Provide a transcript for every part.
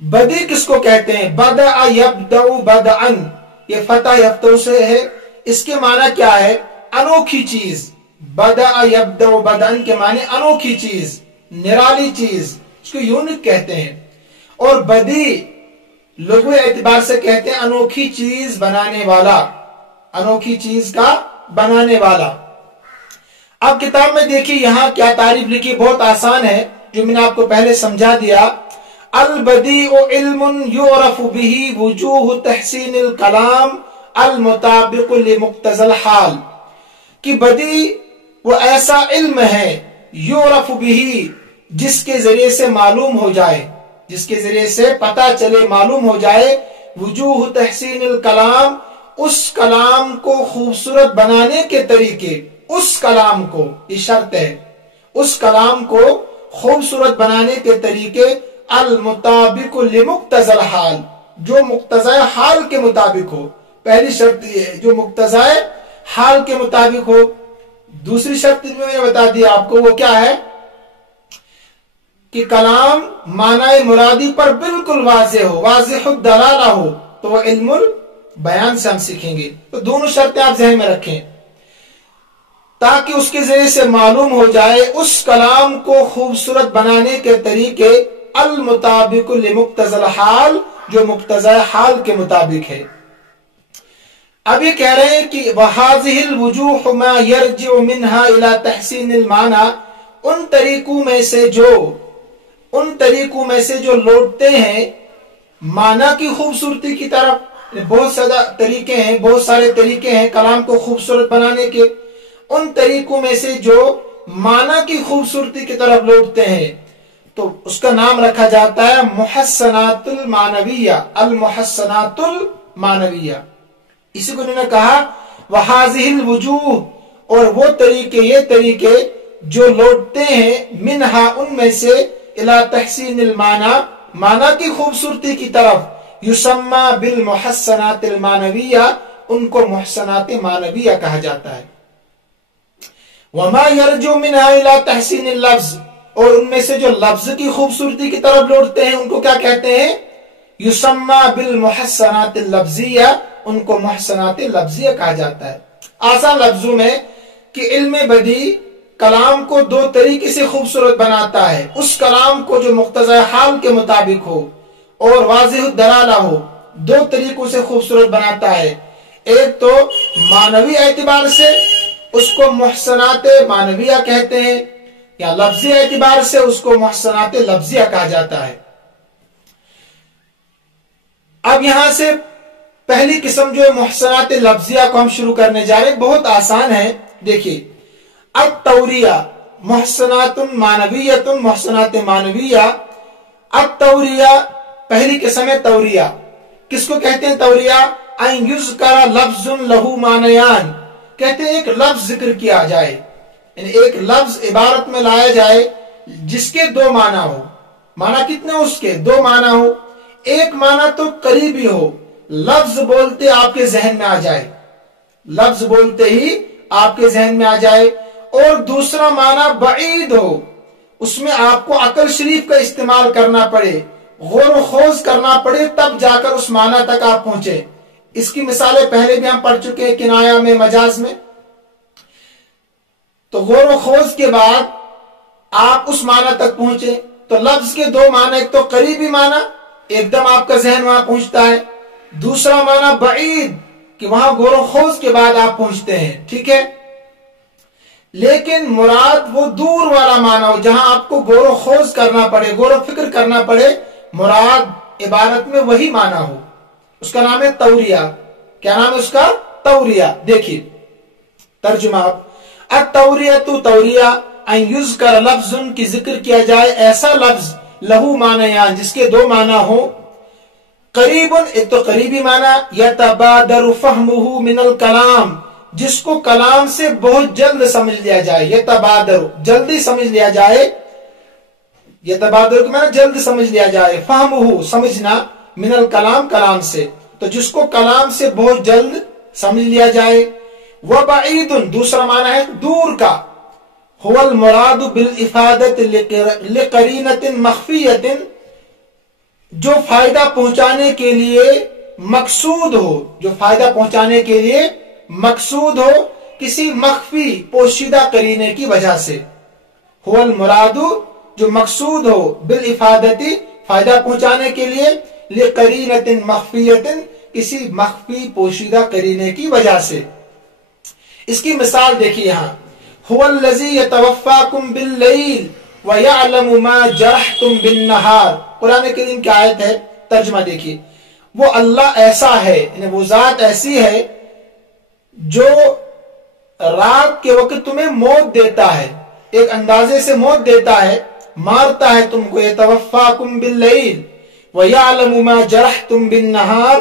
بدی کس کو کہتے ہیں؟ بدأ یبدأ بدعن، یہ فتح یفتح سے ہے، اس کے معنی کیا ہے؟ انوکھی چیز۔ بدأ یبدأ بدعن کے معنی انوکھی چیز، نرالی چیز، اس کو یونیک کہتے ہیں۔ اور بدی لغوی اعتبار سے کہتے ہیں انوکھی چیز بنانے والا، انوکھی چیز کا بنانے والا۔ اب کتاب میں دیکھیے یہاں کیا تعریف لکھی، بہت آسان ہے، جو میں نے آپ کو پہلے سمجھا دیا۔ البدیع علم یعرف به وجوہ تحسین الکلام المطابق لمقتضی الحال، کہ بدی وہ ایسا علم ہے یعرف به، جس کے ذریعے سے معلوم ہو جائے، جس کے ذریعے سے پتہ چلے، معلوم ہو جائے، وجوہ تحسین الکلام، اس کلام کو خوبصورت بنانے کے طریقے، اس کلام کو، یہ شرط ہے، اس کلام کو خوبصورت بنانے کے طریقے، المطابق لمقتضی الحال، جو مقتضی حال کے مطابق ہو۔ پہلی شرط یہ ہے جو مقتضی حال کے مطابق ہو۔ دوسری شرط میں نے بتا دیا آپ کو، وہ کیا ہے کہ کلام معنی مرادی پر بالکل واضح ہو، واضح الدلالہ ہو، تو وہ علم البیان سے ہم سیکھیں گے۔ تو دونوں شرطیں آپ ذہن میں رکھیں تاکہ اس کے ذریعے سے معلوم ہو جائے اس کلام کو خوبصورت بنانے کے طریقے، المطابق لمقتضی الحال، جو مقتضی حال کے مطابق ہے۔ اب یہ کہہ رہے ہیں کہ وَهَذِهِ الْوُجُوحُ مَا يَرْجِعُ مِنْهَا إِلَى تَحْسِينِ الْمَعْنَى، ان طریقوں میں سے جو لوٹتے ہیں معنی کی خوبصورتی کی طرف۔ بہت سارے طریقے ہیں کلام کو خوبصورت بنانے کے، ان طریقوں میں سے جو معنی کی خوبصورتی کی طرف لوٹتے ہیں، تو اس کا نام رکھا جاتا ہے محسنات المعنویہ، المحسنات المعنویہ۔ اسی کو انہوں نے کہا وَهَذِهِ الْوُجُوهُ، اور وہ طریقے، یہ طریقے جو لوٹتے ہیں منہا، ان میں سے، الی تحسین المعنی، معنی کی خوبصورتی کی طرف، یسمى بالمحسنات المعنویہ، ان کو محسنات معنویہ کہا جاتا ہے۔ وما يرجو منها الى تحسین اللفظ، اور ان میں سے جو لفظ کی خوبصورتی کی طرف لوٹتے ہیں ان کو کیا کہتے ہیں؟ یسمى بالمحسنات اللفظیہ، ان کو محسنات لفظیہ کہا جاتا ہے۔ آسان لفظوں میں کہ علم بدی کلام کو دو طریقے سے خوبصورت بناتا ہے، اس کلام کو جو مقتضی حال کے مطابق ہو اور واضح الدلالہ ہو، دو طریقوں سے خوبصورت بناتا ہے۔ ایک تو معنوی اعتبار سے، اس کو محسنات معنویہ کہتے ہیں، یا لفظی اعتبار سے اس کو محسنات لفظیہ کہا جاتا ہے۔ اب یہاں سے پہلی قسم جو ہے محسنات لفظیہ کو ہم شروع کرنے جا رہے ہیں، بہت آسان ہے۔ دیکھیے التوریہ، محسنات معنویۃ، محسنات معنویہ۔ التوریہ پہلی قسم ہے توریہ۔ کس کو کہتے ہیں توریہ؟ ان یذکر لفظ لہ معنیان، کہتے ہیں ایک لفظ ذکر کیا جائے، یعنی ایک لفظ عبارت میں لایا جائے جس کے دو معنی ہو۔ معنی کتنے اس کے؟ دو معنی ہو۔ ایک معنی تو قریبی ہو، لفظ بولتے آپ کے ذہن میں آ جائے، لفظ بولتے ہی آپ کے ذہن میں آ جائے، اور دوسرا معنی بعید ہو، اس میں آپ کو عقل شریف کا استعمال کرنا پڑے، غور و خوض کرنا پڑے، تب جا کر اس معنی تک آپ پہنچے۔ اس کی مثالیں پہلے بھی ہم پڑھ چکے ہیں کنایہ میں، مجاز میں۔ تو غور و خوض کے بعد آپ اس معنی تک پہنچے، تو لفظ کے دو معنی، ایک تو قریبی معنی، ایک دم آپ کا ذہن وہاں پہنچتا ہے، دوسرا معنی بعید، کہ وہاں غور و خوض کے بعد آپ پہنچتے ہیں، ٹھیک ہے۔ لیکن مراد وہ دور والا معنی ہو جہاں آپ کو غور و خوض کرنا پڑے، غور و فکر کرنا پڑے، مراد عبارت میں وہی معنی ہو، اس کا نام ہے توریہ۔ کیا نام ہے اس کا؟ توریہ۔ دیکھیے ترجمہ، التوریۃ توریہ، ان یذکر لفظ، کی ذکر کیا جائے ایسا لفظ، لہو معنیان، جس کے دو معنی ہوں، قریب، ایک تو قریبی معنی، یتبادر فہمہ من الکلام، جس کو کلام سے بہت جلد سمجھ لیا جائے، یتبادر جلدی سمجھ لیا جائے، یتبادر کے معنی جلد سمجھ لیا جائے، فہمہ سمجھنا، من الکلام کلام سے، تو جس کو کلام سے بہت جلد سمجھ لیا جائے۔ وبعید دوسرا معنی ہے دور کا، هو المراد بالافادۃ لقرینۃ مخفیۃ، جو فائدہ پہنچانے کے لیے مقصود ہو، جو فائدہ پہنچانے کے لیے مقصود ہو کسی مخفی پوشیدہ قرینے کی وجہ سے. هو المراد جو مقصود ہو بالافادتی فائدہ پہنچانے کے لیے لقرینۃ مخفیۃ کسی مخفی پوشیدہ قرینے کی وجہ سے. اس کی مثال دیکھیے یہاں هو الذی یتوفاکم باللیل وَيَعْلَمُ مَا جَرَحْتُمْ بِالنَّهَارِ. قرآن کریم کی آیت ہے، ترجمہ دیکھیے. وہ اللہ ایسا ہے، یعنی وہ ذات ایسی ہے جو رات کے وقت تمہیں موت دیتا ہے، ایک اندازے سے موت دیتا ہے، مارتا ہے تم کو. يَتَوَفَّاكُمْ بِاللَّيْلِ وَيَعْلَمُ مَا جَرَحْتُمْ بِالنَّهَارِ،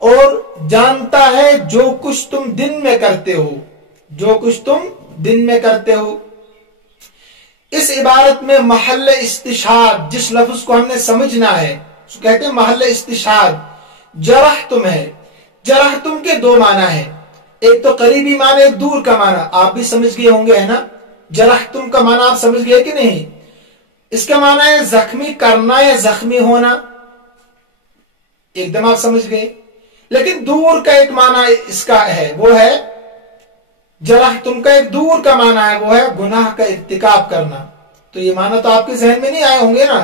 اور جانتا ہے جو کچھ تم دن میں کرتے ہو، جو کچھ تم دن میں کرتے ہو. اس عبارت میں محل استشہاد، جس لفظ کو ہم نے سمجھنا ہے اس کو کہتے ہیں محل استشہاد. جرحتم ہے، جرحتم کے دو معنی ہیں، ایک تو قریبی معنی، ایک دور کا معنی. آپ بھی سمجھ گئے ہوں گے، ہے نا؟ جرحتم کا معنی آپ سمجھ گئے کہ نہیں؟ اس کا معنی ہے زخمی کرنا یا زخمی ہونا، ایک دم آپ سمجھ گئے. لیکن دور کا ایک معنی اس کا ہے، وہ ہے جرحتم کا ایک دور کا معنی ہے، وہ ہے گناہ کا ارتکاب کرنا. تو یہ معنی تو آپ کے ذہن میں نہیں آئے ہوں گے نا.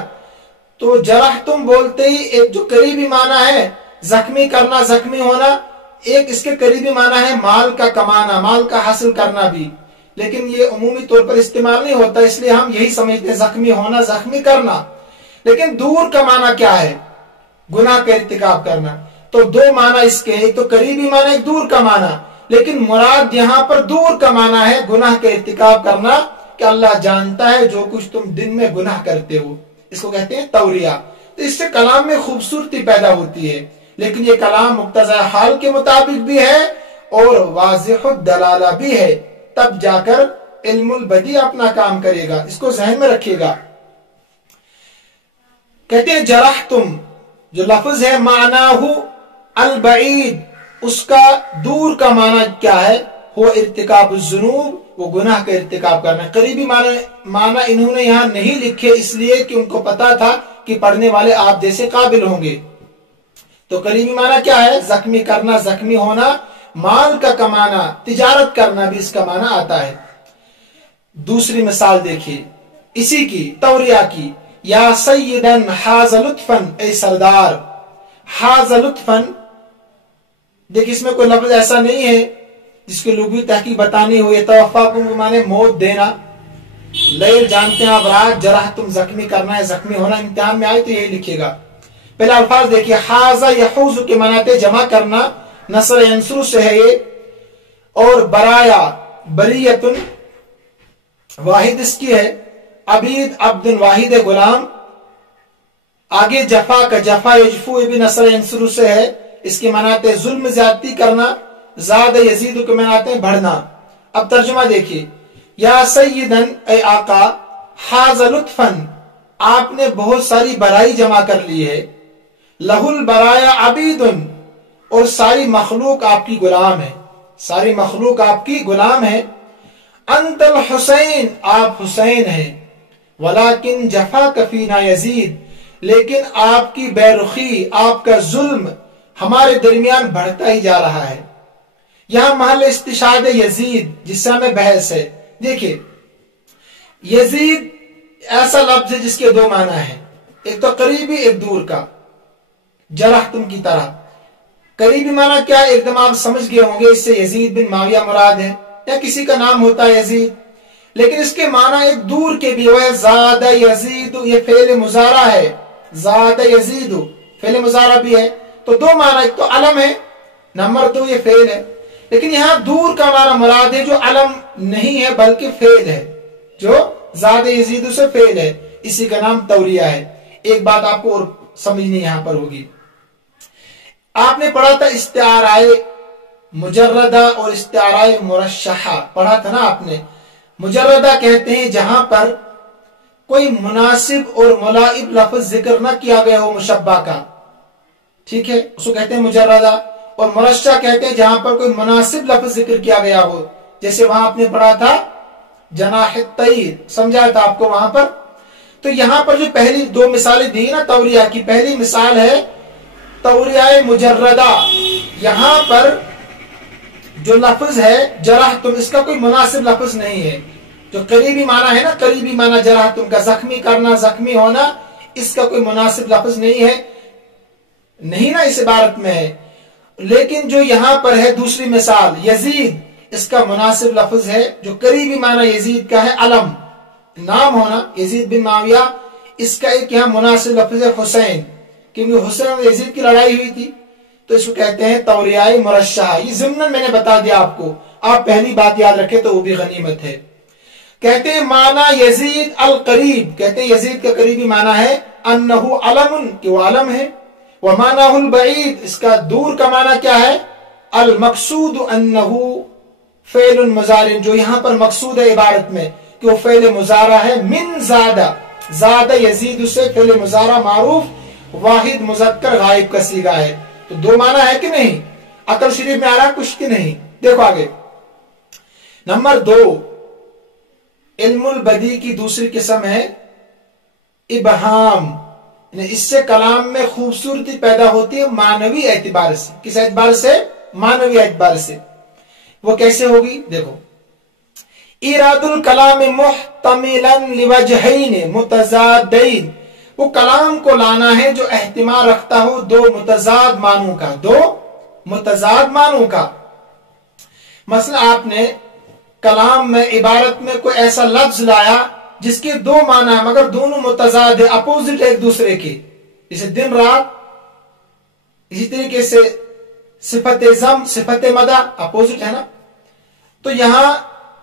تو جرحتم بولتے ہی ایک جو قریبی معنی ہے زخمی کرنا، زخمی ہونا، ایک اس کے قریبی معنی ہے مال کا کمانا، مال کا حاصل کرنا بھی. لیکن یہ عمومی طور پر استعمال نہیں ہوتا، اس لیے ہم یہی سمجھتے ہیں زخمی ہونا، زخمی کرنا. لیکن دور کا معنی کیا ہے؟ گناہ کا ارتکاب کرنا. تو دو معنی اس کے، ایک تو قریبی معنی، ایک دور کا معنی. لیکن مراد یہاں پر دور کا معنی ہے گناہ کا ارتکاب کرنا، کہ اللہ جانتا ہے جو کچھ تم دن میں گناہ کرتے ہو. اس کو کہتے ہیں توریہ. تو اس سے کلام میں خوبصورتی پیدا ہوتی ہے، لیکن یہ کلام مقتضی حال کے مطابق بھی ہے اور واضح الدلالہ بھی ہے، تب جا کر علم البدیع اپنا کام کرے گا. اس کو ذہن میں رکھیے گا. کہتے ہیں جرحتم جو لفظ ہے معناہ البعید، اس کا دور کا معنی کیا ہے؟ وہ ارتکاب الذنوب، وہ گناہ کا ارتکاب کرنا. قریبی معنی انہوں نے یہاں نہیں لکھے اس لیے کہ ان کو پتا تھا کہ پڑھنے والے آپ جیسے قابل ہوں گے. تو قریبی معنی کیا ہے؟ زخمی کرنا، زخمی ہونا، مال کا کمانا، تجارت کرنا بھی اس کا معنی آتا ہے. دوسری مثال دیکھیے اسی کی، توریہ کی. یا سیدن حاز لطفن، اے سردار. حاز لطفن، دیکھ اس میں کوئی لفظ ایسا نہیں ہے جس کے لغوی تحقیق بتانی ہو. یہ توفاکم معنی موت دینا، لیل جانتے ہیں آپ رات، جرحتم زخمی کرنا ہے، زخمی ہونا. امتحان میں آئے تو یہی لکھے گا. پہلے الفاظ دیکھیے، حاضہ یحوز کے معنی جمع کرنا، نصر ینصر سے ہے یہ. اور برایا بریتن واحد اس کی ہے. عبید عبد واحد غلام. آگے جفا کا جفا یجفو بھی نصر ینصر سے ہے، اس کے معنی ظلم زیادتی کرنا. زاد یزید کے معنی بڑھنا. اب ترجمہ دیکھیے، یا سیدن اے آقا، حاز لطفن آپ نے بہت ساری برائی جمع کر لی ہے. لہ البرایا عبیدن اور ساری مخلوق آپ کی غلام ہے، ساری مخلوق آپ کی غلام ہے. انت الحسین آپ حسین ہیں. ولیکن جفا کفینا یزید لیکن آپ کی بے رخی، آپ کا ظلم ہمارے درمیان بڑھتا ہی جا رہا ہے. یہاں محل استشہاد یزید جس سے ہمیں بحث ہے. دیکھیے یزید ایسا لفظ ہے جس کے دو معنی ہیں، ایک تو قریبی ایک دور کا. جرحتم کی طرح قریبی معنی کیا ہے؟ ایک دم آپ سمجھ گئے ہوں گے، اس سے یزید بن معاویہ مراد ہے یا کسی کا نام ہوتا ہے یزید. لیکن اس کے معنی ایک دور کے بھی ہے. زاد یزید یہ فعل مضارع ہے، زاد یزید فعل مضارع بھی ہے. تو دو معنی، ایک تو علم ہے، نمبر دو یہ فعل ہے. لیکن یہاں دور کا معنی مراد ہے جو علم نہیں ہے بلکہ فعل ہے، جو زاد یزید سے فعل ہے، اسی کا نام توریہ ہے. ایک بات آپ کو اور سمجھنی یہاں پر ہوگی. آپ نے پڑھا تھا استعارہ مجردہ اور استعارہ مرشحہ، پڑھا تھا نا آپ نے. مجردہ کہتے ہیں جہاں پر کوئی مناسب اور ملائب لفظ ذکر نہ کیا گیا ہو مشبہ کا، ٹھیک ہے، اس کو کہتے ہیں مجردہ. اور مرشح کہتے ہیں جہاں پر کوئی مناسب لفظ ذکر کیا گیا ہو، جیسے وہاں آپ نے پڑھا تھا جناح الطیر، سمجھا تھا آپ کو وہاں پر. تو یہاں پر جو پہلی دو مثالیں دی نا توریہ کی، پہلی مثال ہے توریہ مجردہ. یہاں پر جو لفظ ہے جرحتم، اس کا کوئی مناسب لفظ نہیں ہے. جو قریبی معنی ہے نا، قریبی معنی جرحتم کا زخمی کرنا، زخمی ہونا، اس کا کوئی مناسب لفظ نہیں ہے، نہیں نا اس عبارت میں ہے. لیکن جو یہاں پر ہے دوسری مثال یزید، اس کا مناسب لفظ ہے جو قریبی معنی یزید کا ہے علم، نام ہونا، یزید بن معاویہ. اس کا ایک یہاں مناسب لفظ ہے حسین، کیونکہ حسین اور یزید کی لڑائی ہوئی تھی، تو اس کو کہتے ہیں توریہ مرشحہ. یہ ضمن میں نے بتا دیا آپ کو، آپ پہلی بات یاد رکھیں تو وہ بھی غنیمت ہے. کہتے ہیں معنی یزید القریب، کہتے ہیں یزید کا قریبی معنی ہے انہو علم، کہ وہ علم ہے. ومعنی البعید، اس کا دور کا معنی کیا ہے؟ المقصود انہو فعل مضارع، جو یہاں پر مقصود ہے عبارت میں کہ وہ فعل مضارع ہے. من زادہ، زادہ یزید سے فعل مضارع معروف واحد مذکر غائب کا صیغہ ہے. تو دو معنی ہے کہ نہیں؟ عقل شریف میں آ رہا کچھ کہ نہیں؟ دیکھو آگے. نمبر 2، علم البدی کی دوسری قسم ہے ابہام. اس سے کلام میں خوبصورتی پیدا ہوتی ہے معنوی اعتبار سے. کس اعتبار سے؟ معنوی اعتبار سے. وہ کیسے ہوگی؟ دیکھو، ایراد الکلام محتملا لوجہین متضادین، وہ کلام کو لانا ہے جو احتمال رکھتا ہو دو متضاد معنوں کا، دو متضاد معنوں کا. مثلا آپ نے کلام میں عبارت میں کوئی ایسا لفظ لایا جس کے دو معنی ہیں مگر دونوں متضاد ہیں، اپوزٹ ایک دوسرے کے، جیسے دن رات. اسی طریقے سے صفت ضم، صفت مدح اپوزٹ ہے نا. تو یہاں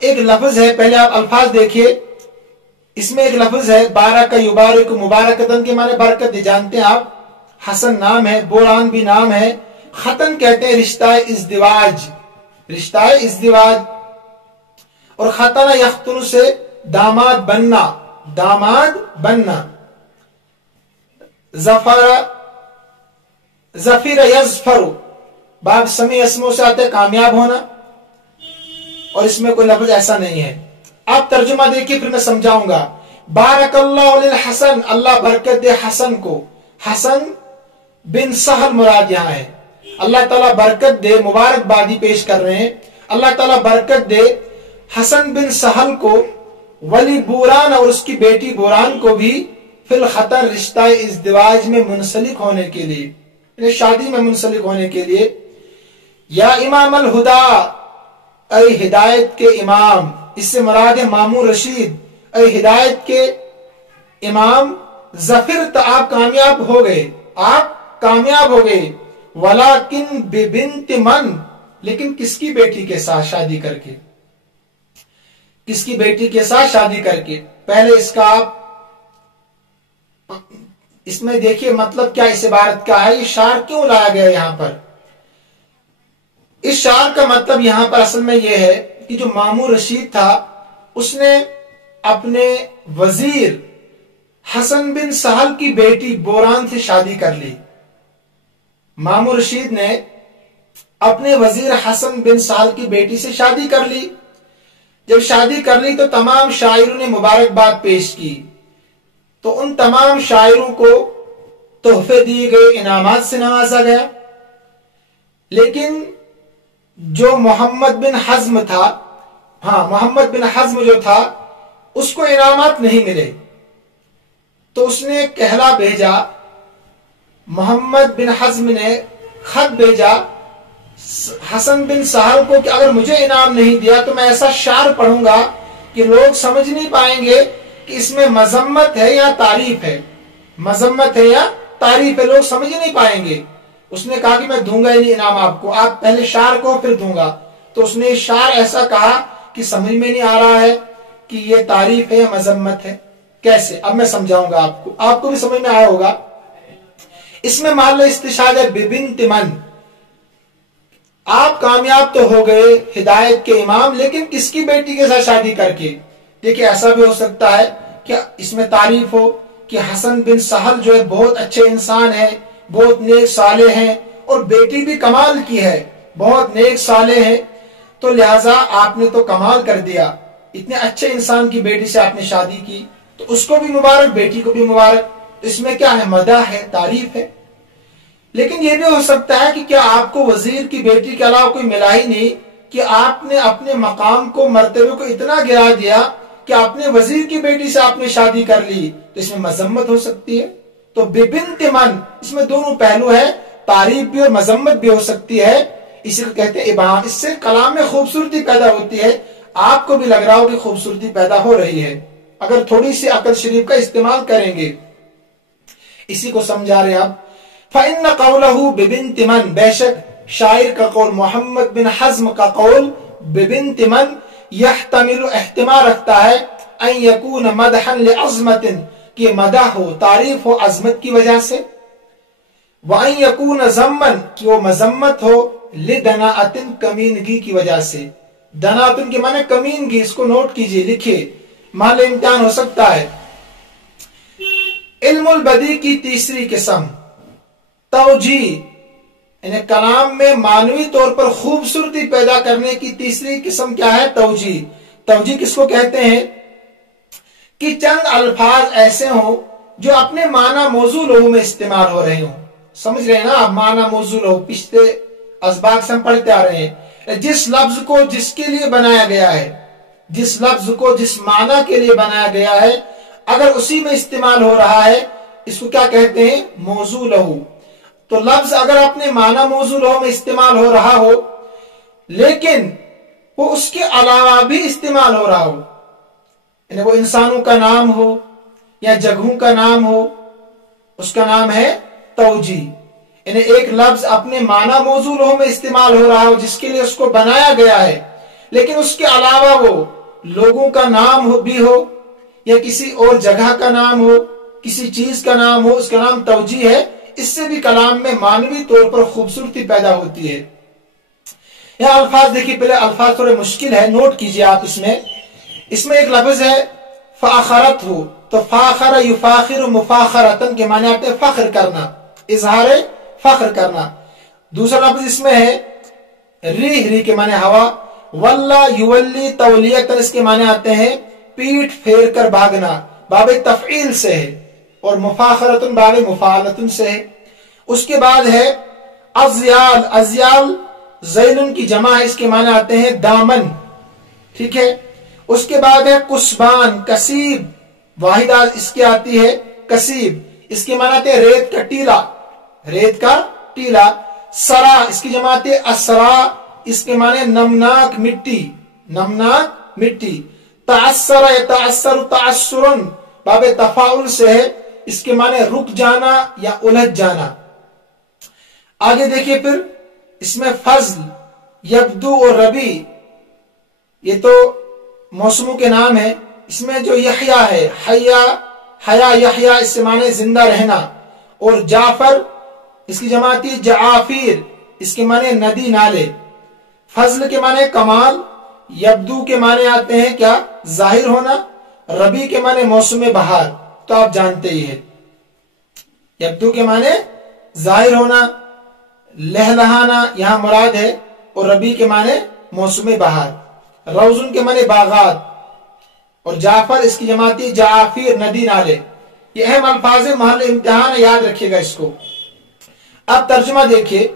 ایک لفظ ہے، پہلے آپ الفاظ دیکھیے. اس میں ایک لفظ ہے بارک یبارک، مبارکتن کے معنی برکت جانتے ہیں آپ. حسن نام ہے، بوران بھی نام ہے. ختن کہتے ہیں رشتہ ازدواج، رشتہ ازدواج. اور ختنہ یختن سے داماد بننا، داماد بننا. ظفر یظفر، باب سمیع اسموں سے آتے کامیاب ہونا. اور اس میں کوئی لفظ ایسا نہیں ہے. آپ ترجمہ دیکھیے پھر میں سمجھاؤں گا. بارک اللہ للحسن، اللہ برکت دے حسن کو. حسن بن سہل مراد یہاں ہے. اللہ تعالیٰ برکت دے، مبارک بادی پیش کر رہے ہیں. اللہ تعالیٰ برکت دے حسن بن سہل کو، ولی بوران اور اس کی بیٹی بوران کو بھی، فی الخطر رشتہ ازدواج میں منسلک ہونے کے لیے، یعنی شادی میں منسلک ہونے کے لیے. یا امام الہدا، اے ہدایت کے امام، اس سے مراد ہے مامون رشید. اے ہدایت کے امام، ظفرت، آپ کامیاب ہو گئے، آپ کامیاب ہو گئے. ولیکن ببنت من، لیکن کس کی بیٹی کے ساتھ شادی کر کے؟ کس کی بیٹی کے ساتھ شادی کر کے؟ پہلے اس کا آپ اس میں دیکھیے مطلب کیا اس عبارت کا ہے. یہ شعر کیوں لایا گیا یہاں پر؟ اس شعر کا مطلب یہاں پر اصل میں یہ ہے کہ جو مامون رشید تھا اس نے اپنے وزیر حسن بن سہل کی بیٹی بوران سے شادی کر لی. مامون رشید نے اپنے وزیر حسن بن سہل کی بیٹی سے شادی کر لی. جب شادی کر لی تو تمام شاعروں نے مبارکباد پیش کی. تو ان تمام شاعروں کو تحفے دیے گئے، انعامات سے نوازا گیا. لیکن جو محمد بن حزم تھا، محمد بن حزم جو تھا، اس کو انعامات نہیں ملے. تو اس نے کہلا بھیجا، محمد بن حزم نے خط بھیجا حسن بن سہل کو کہ اگر مجھے انعام نہیں دیا تو میں ایسا شعر پڑھوں گا کہ لوگ سمجھ نہیں پائیں گے کہ اس میں مذمت ہے یا تعریف ہے، مذمت ہے یا تعریف ہے، لوگ سمجھ نہیں پائیں گے. اس نے کہا کہ میں دوں گا ہی نہیں انعام آپ کو، آپ پہلے شعر کو پھر دوں گا. تو اس نے شعر ایسا کہا کہ سمجھ میں نہیں آ رہا ہے کہ یہ تعریف ہے یا مذمت ہے. کیسے؟ اب میں سمجھاؤں گا آپ کو بھی سمجھ میں آیا ہوگا. اس میں محل استشہاد ہے ببنت من، آپ کامیاب تو ہو گئے ہدایت کے امام، لیکن کس کی بیٹی کے ساتھ شادی کر کے؟ دیکھیں ایسا بھی ہو سکتا ہے کہ اس میں تعریف ہو کہ حسن بن سہل جو ہے بہت اچھے انسان ہے، بہت نیک صالح ہیں، اور بیٹی بھی کمال کی ہے، بہت نیک صالح ہے. تو لہٰذا آپ نے تو کمال کر دیا، اتنے اچھے انسان کی بیٹی سے آپ نے شادی کی. تو اس کو بھی مبارک، بیٹی کو بھی مبارک. اس میں کیا ہے؟ مدح ہے، تعریف ہے. لیکن یہ بھی ہو سکتا ہے کہ کیا آپ کو وزیر کی بیٹی کے علاوہ کوئی ملا ہی نہیں کہ آپ نے اپنے مقام کو، مرتبے کو اتنا گرا دیا کہ اپنے وزیر کی بیٹی سے آپ نے شادی کر لی، تو اس میں مذمت ہو سکتی ہے. تو ببنت من، اس میں دونوں پہلو ہے، تعریف بھی اور مذمت بھی ہو سکتی ہے. اسی کو کہتے ہیں ابہام. اس سے کلام میں خوبصورتی پیدا ہوتی ہے، آپ کو بھی لگ رہا ہو کہ خوبصورتی پیدا ہو رہی ہے اگر تھوڑی سی عقل شریف کا استعمال کریں گے. اسی کو سمجھا رہے آپ. فَإِنَّ قَوْلَهُ بِبِنْتِ مَنْ، بے شک شاعر کا قول، محمد بن حزم کا قول، بِبِنْتِ مَنْ يَحْتَمِلُ، احتمال رکھتا ہے، أَنْ يَكُونَ مَدْحًا لِعَظْمَةٍ، کہ مدح ہو، تعریف ہو عظمت کی وجہ سے، وَأَنْ يَكُونَ ذَمًّا، کہ وہ مذمت ہو، لِدَنَاءَةٍ، کمینگی کی وجہ سے. دناءَةٍ کے معنی کمینگی. اس کو نوٹ کیجئے، لکھئے، محل امتحان ہو سکتا ہے. علم البدیع کی تیسری قسم توجیہ، یعنی کلام میں معنوی طور پر خوبصورتی پیدا کرنے کی تیسری قسم کیا ہے؟ توجیہ. توجیہ کس کو کہتے ہیں؟ کہ چند الفاظ ایسے ہوں جو اپنے معنی موضوع لہو میں استعمال ہو رہے ہوں. سمجھ رہے ہیں نا آپ؟ معنی موضوع لہو پچھلے اسباق سے ہم پڑھتے آ رہے ہیں. جس لفظ کو جس کے لیے بنایا گیا ہے، جس لفظ کو جس معنی کے لیے بنایا گیا ہے، اگر اسی میں استعمال ہو رہا ہے، اس کو کیا کہتے ہیں؟ موضوع لہو. تو لفظ اگر اپنے معنی موضوع لہو میں استعمال ہو رہا ہو لیکن وہ اس کے علاوہ بھی استعمال ہو رہا ہو، یعنی وہ انسانوں کا نام ہو یا جگہوں کا نام ہو، اس کا نام ہے توجیہ. یعنی ایک لفظ اپنے معنی موضوع لہو میں استعمال ہو رہا ہو جس کے لیے اس کو بنایا گیا ہے، لیکن اس کے علاوہ وہ لوگوں کا نام بھی ہو یا کسی اور جگہ کا نام ہو، کسی چیز کا نام ہو، اس کا نام توجیہ ہے. اس سے بھی کلام میں معنوی طور پر خوبصورتی پیدا ہوتی ہے. یہاں الفاظ دیکھیے، پہلے الفاظ تھوڑے مشکل ہے، نوٹ کیجئے آپ. اس میں ایک لفظ ہے فاخرت ہو، تو فاخر یفاخر مفاخرتن کے معنی آتے ہیں فخر کرنا، اظہار فخر کرنا. دوسرا لفظ اس میں ہے ریح، ریح کے معنی ہوا. واللہ یولی تولیتن، اس کے معنی آتے ہیں پیٹھ پھیر کر بھاگنا، باب تفعیل سے ہے. اور مفاخرتن باب مفاعلتن سے ہے. اس کے بعد ہے ازیال، ازیال زیلن کی جمع ہے، اس کے معنی آتے ہیں دامن. ٹھیک ہے. اس کے بعد ہے کسبان، کسیب، واحد اس کی آتی ہے کسیب، اس کے معنی آتے ہیں ریت کا ٹیلا، ریت کا ٹیلا. سرا، اس کی جمع آتی ہے اسرا، اس کے معنی نمناک مٹی، نمناک مٹی. تعثر یتعثر تعثرن، باب تفاعل سے ہے، اس کے معنی رک جانا یا الجھ جانا. آگے دیکھیے پھر اس میں فضل، یبدو اور ربی، یہ تو موسموں کے نام ہیں. اس میں جو یحییٰ ہے، حیا یحییٰ، اس سے معنی زندہ رہنا. اور جعفر، اس کی جمع آتی ہے جعافیر، اس کے معنی ندی نالے. فضل کے معنی کمال، یبدو کے معنی آتے ہیں کیا؟ ظاہر ہونا. ربی کے معنی موسم بہار، تو آپ جانتے ہی ہیں. یبدو کے معنی ظاہر ہونا، لہلہانا یہاں مراد ہے. اور ربی کے معنی موسم بہار. روزن کے معنی باغات. اور جعفر، اس کی جماعتی جعافیر، ندی نالے. یہ اہم الفاظ محل امتحان ہے، یاد رکھیے گا اس کو. اب ترجمہ دیکھیے.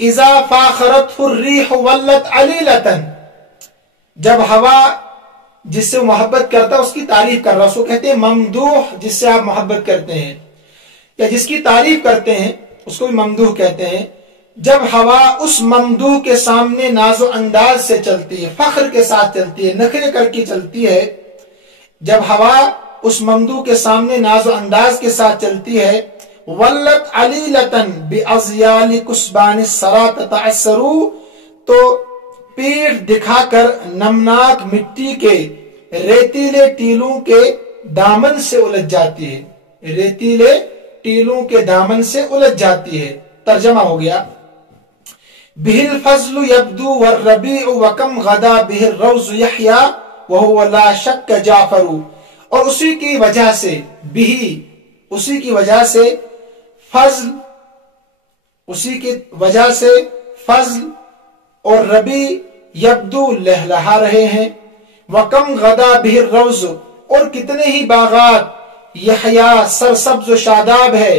اذا فاخرت الریح ولت علیلتن، جب ہوا جس سے محبت کرتا ہے اس کی تعریف کر رہا، اس کو کہتے ہیں ممدوح. جس سے آپ محبت کرتے ہیں یا جس کی تعریف کرتے ہیں اس کو بھی ممدوح کہتے ہیں. جب ہوا اس ممدوح کے سامنے ناز و انداز سے چلتی ہے، فخر کے ساتھ چلتی ہے، نخرے کر کے چلتی ہے، جب ہوا اس ممدوح کے سامنے ناز و انداز کے ساتھ چلتی ہے، ولت علیلتن بازیال کسبان السرا تتعثروا، تو پیٹھ دکھا کر نمناک مٹی کے ریتیلے ٹیلوں کے دامن سے الجھ جاتی ہے. ریتیلے ٹیلوں کے دامن سے الجھ جاتی ہے. ترجمہ ہو گیا. بِهِ الْفَضْلُ يَبْدُو وَالرَّبِيعُ وَكَمْ غَدَا بِهِ الرَّوْزُ يَحْيَا وَهُوَ لَا شَكَّ جَعْفَرُ، اور اسی کی وجہ سے، بِهِ اسی کی وجہ سے، فضل اسی کی وجہ سے، فضل اور ربی یبدو لہلہا رہے ہیں. وَكَمْ غَدَا بِهِ الرَّوْزُ، اور کتنے ہی باغات یحییٰ سرسبز و شاداب ہے،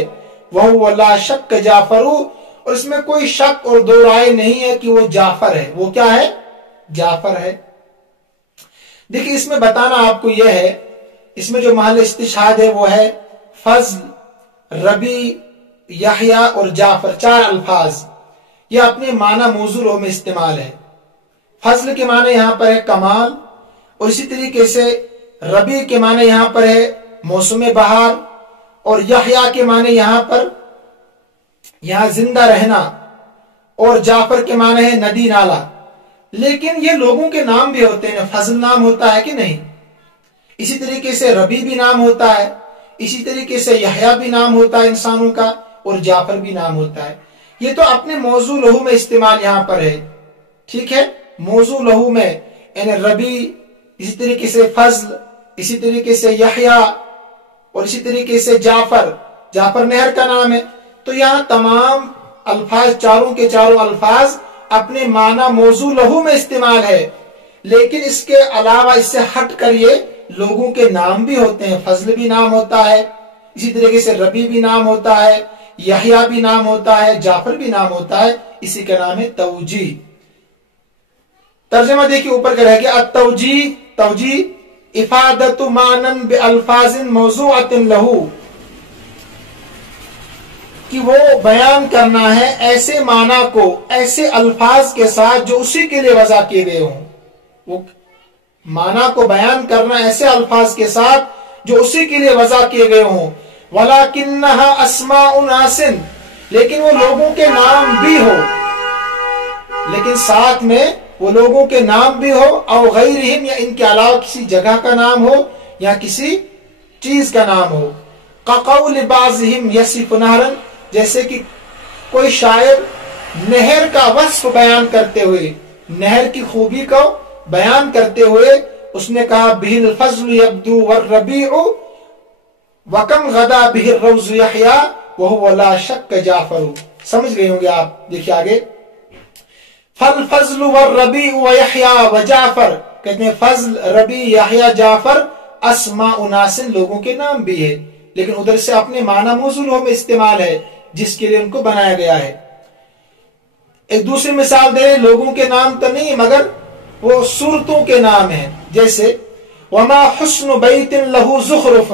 وَهُوَ لَا شَكَّ جعفر، اور اس میں کوئی شک اور دو رائے نہیں ہے کہ وہ جعفر ہے۔ وہ کیا ہے؟ جعفر ہے۔ دیکھیں اس میں بتانا آپ کو یہ ہے، اس میں جو محل استشہاد ہے وہ ہے فضل، ربی، یحییٰ اور جعفر، چار الفاظ، یہ اپنے معنی موضوع لہو میں استعمال ہے۔ فضل کے معنی یہاں پر ہے کمال، اور اسی طریقے سے ربی کے معنی یہاں پر ہے موسم بہار، اور یحییٰ کے معنی یہاں پر یہاں زندہ رہنا، اور جعفر کے معنی ہے ندی نالا۔ لیکن یہ لوگوں کے نام بھی ہوتے ہیں، فضل نام ہوتا ہے کہ نہیں؟ اسی طریقے سے ربی بھی نام ہوتا ہے، اسی طریقے سے یحییٰ بھی نام ہوتا ہے انسانوں کا، اور جعفر بھی نام ہوتا ہے۔ یہ تو اپنے موضوع لہو میں استعمال یہاں پر ہے، ٹھیک ہے، موضوع لہو میں، یعنی ربی، اسی طریقے سے فضل، اسی طریقے سے یحییٰ، اور اسی طریقے سے جعفر، جعفر نہر کا نام ہے۔ تو یہاں تمام الفاظ، چاروں کے چاروں الفاظ اپنے معنی موضوع لہو میں استعمال ہے، لیکن اس کے علاوہ، اس سے ہٹ کر یہ لوگوں کے نام بھی ہوتے ہیں۔ فضل بھی نام ہوتا ہے، اسی طریقے سے ربی بھی نام ہوتا ہے، یحییٰ بھی نام ہوتا ہے، جعفر بھی نام ہوتا ہے، اسی کا نام ہے توجیہ۔ ترجمہ دیکھیے اوپر کا رہ گیا، التوجیہ، توجیہ افادت معنی بالفاظ موضوعۃ لہو، کہ وہ بیان کرنا ہے ایسے معنی کو ایسے الفاظ کے ساتھ جو اسی کے لیے وضع کیے گئے ہوں۔ وہ معنی کو بیان کرنا ایسے الفاظ کے ساتھ جو اسی کے لیے وضع کیے گئے ہوں۔ وَلَكِنَّهَا أَسْمَاءُ نَاسٍ، لیکن وہ لوگوں کے نام بھی ہو، لیکن ساتھ میں وہ لوگوں کے نام بھی ہو، او غیرہم، یا ان کے علاوہ کسی جگہ کا نام ہو یا کسی چیز کا نام ہو۔ كَقَوْلِ بَعْضِهِمْ يَصِفُ نَهْرًا، جیسے کہ کوئی شاعر نہر کا وصف بیان کرتے ہوئے، نہر کی خوبی کو بیان کرتے ہوئے اس نے کہا بِهِ الْفَضْلُ يَبْدُو وَالرَّبِيعُ وَكَمْ غَدَا بِهِ الرَّوْزُ يَحْيَىٰ وَهُوَ لَا شَكَّ جَعْفَرُ۔ سمجھ گئے ہوں گے آپ، دیکھیں آگے، فَالْفَضْلُ وَالرَّبِيعُ وَيَحْيَىٰ وَجَعْفَرُ، کہتے ہیں فضل، ربی، یحییٰ، جعفر اسماء ناس، لوگوں کے نام بھی ہے، لیکن ادھر سے اپنے معنی موضوع لہو میں استعمال ہے جس کے لیے ان کو بنایا گیا ہے۔ ایک دوسری مثال دے، لوگوں کے نام تو نہیں مگر وہ صورتوں کے نام ہیں، جیسے وما حسن بیت لہو زخرف،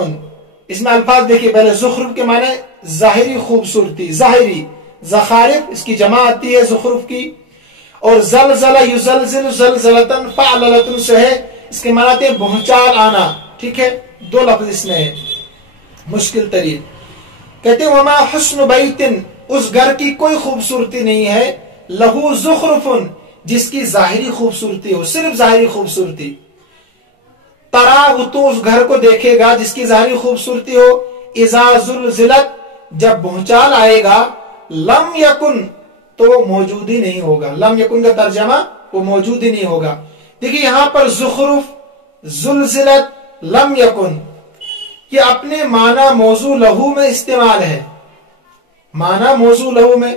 اس میں الفاظ دیکھیے، پہلے زخرف کے معنی ظاہری خوبصورتی، ظاہری، زخارف اس کی جمع آتی ہے زخرف کی، اور زلزلہ یزلزل زلزلتن فعللتن سے ہے، اس کے معنی آتے ہیں بہنچال آنا، ٹھیک ہے، دو لفظ اس میں ہے مشکل ترین۔ کہتے ہیں وما حسن بیتن، اس گھر کی کوئی خوبصورتی نہیں ہے، لہو زخرفن، جس کی ظاہری خوبصورتی ہو، صرف ظاہری خوبصورتی، تراہ، تو اس گھر کو دیکھے گا جس کی ظاہری خوبصورتی ہو، اذا زلزلت، جب بہنچال آئے گا، لم یکن، تو وہ موجود ہی نہیں ہوگا۔ لم یکن کا ترجمہ وہ موجود ہی نہیں ہوگا۔ دیکھیں یہاں پر زخرف، زلزلت، لم یکن، یہ اپنے معنی موضوع لہو میں استعمال ہے، معنی موضوع لہو میں۔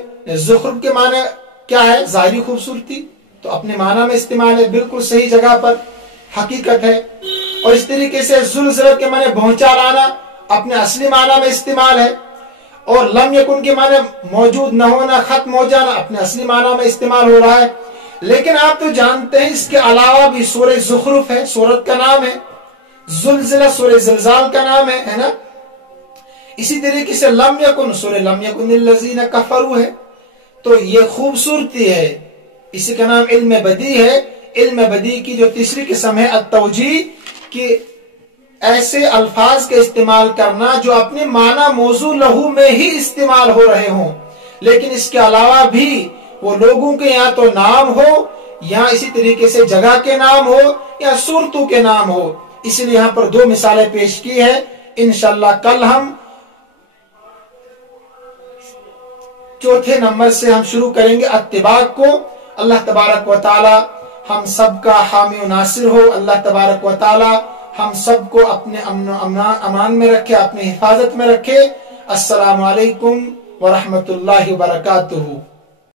زخرف کے معنی کیا ہے؟ ظاہری خوبصورتی، تو اپنے معنی میں استعمال ہے، بالکل صحیح جگہ پر، حقیقت ہے۔ اور اس طریقے سے زلزلت کے معنی بہنچال آنا، اپنے اصلی معنی میں استعمال ہے، اور لم یکن کے معنی موجود نہ ہونا، ختم ہو جانا، اپنے اصلی معنی میں استعمال ہو رہا ہے۔ لیکن آپ تو جانتے ہیں اس کے علاوہ بھی سورہ زخرف ہے، سورت کا نام ہے، زلزلہ سورہ زلزال کا نام ہے نا۔ اسی طریقے سے لم یکن، سورہ لم یکن الذین کفروا ہے۔ تو یہ خوبصورتی ہے، اسی کا نام علم بدیع ہے۔ علم بدیع کی جو تیسری قسم ہے التوجیہ، کہ ایسے الفاظ کا استعمال کرنا جو اپنے معنی موضوع لہو میں ہی استعمال ہو رہے ہوں، لیکن اس کے علاوہ بھی وہ لوگوں کے یہاں تو نام ہو، یا اسی طریقے سے جگہ کے نام ہو، یا صورتوں کے نام ہو۔ اس لیے یہاں پر دو مثالیں پیش کی ہے۔ انشاءاللہ کل ہم چوتھے نمبر سے ہم شروع کریں گے اتباق کو۔ اللہ تبارک و تعالی ہم سب کا حامی و ناصر ہو۔ اللہ تبارک و تعالی ہم سب کو اپنے امن و امان میں رکھے، اپنے حفاظت میں رکھے۔ السلام علیکم ورحمۃ اللہ وبرکاتہ۔